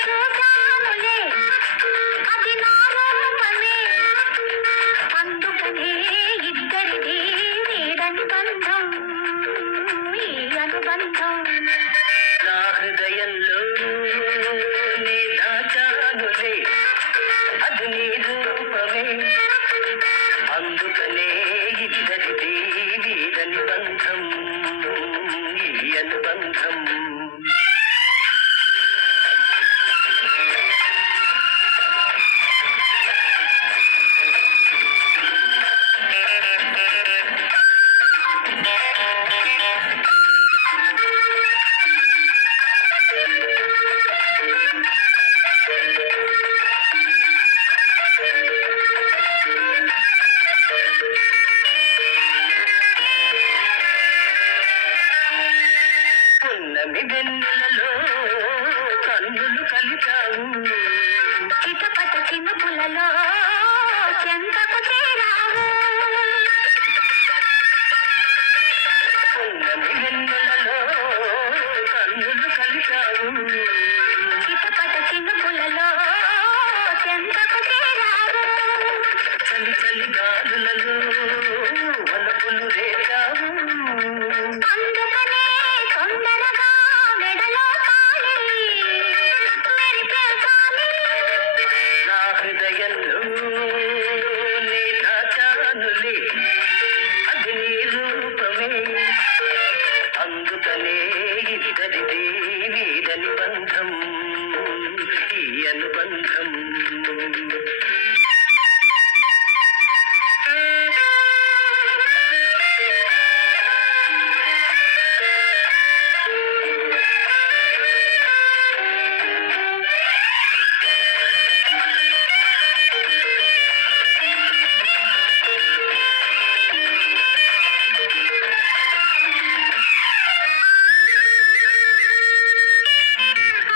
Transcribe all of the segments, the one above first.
చూశానులే అది నా రూపమే అందుకనే ఇద్దరిది వీడని బంధం ఈ అనుబంధం నా హృదయంలో నీ దాచానులే అది నీ రూపమే అందుకనే ఇద్దరిది వీడని బంధం ఈ అనుబంధం పున్నమి వెన్నెలలో కన్నులు కలిచావు చిటపట చినుకులలో చెంతకు చేరావు పున్నమి వెన్నెలలో కన్నులు కలిచావు చిటపట చినుకులలో చెంతకు చేరావు చలి చలి గాలులలో వలపులు రేచావు అందుకనే తొందరగా మెడలో తాళి మెరిపేసాలి నా హృదయంలో నీ దాచానులే అది నీ రూపమే అందుకనే ఇద్దరిది వీడని బంధం ఈ అనుబంధం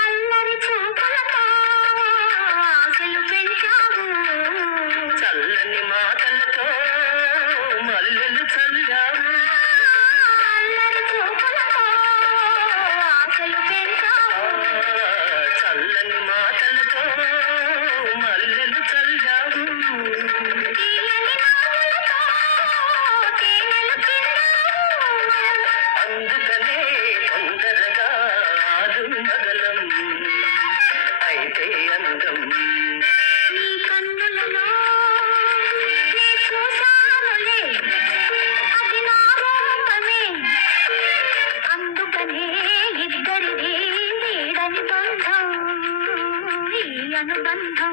అల్లరి చూపులతో ఆశలు పెంచావు చల్లని మాటలతో మల్లెలు చల్లావు అల్లరి చూపులతో ఆశలు పెంచావు చల్లని మాటలతో మల్లెలు చల్లావు తీయని నవ్వులతో తేనెలు పిండావు అందుకనే తొందరగా ఆలు మగలం అయితే అందం నీ కన్నులలో నీ చూశానులే అది నా రూపమే అందుకనే ఇద్దరిది వీడని బంధం ఈ అనుబంధం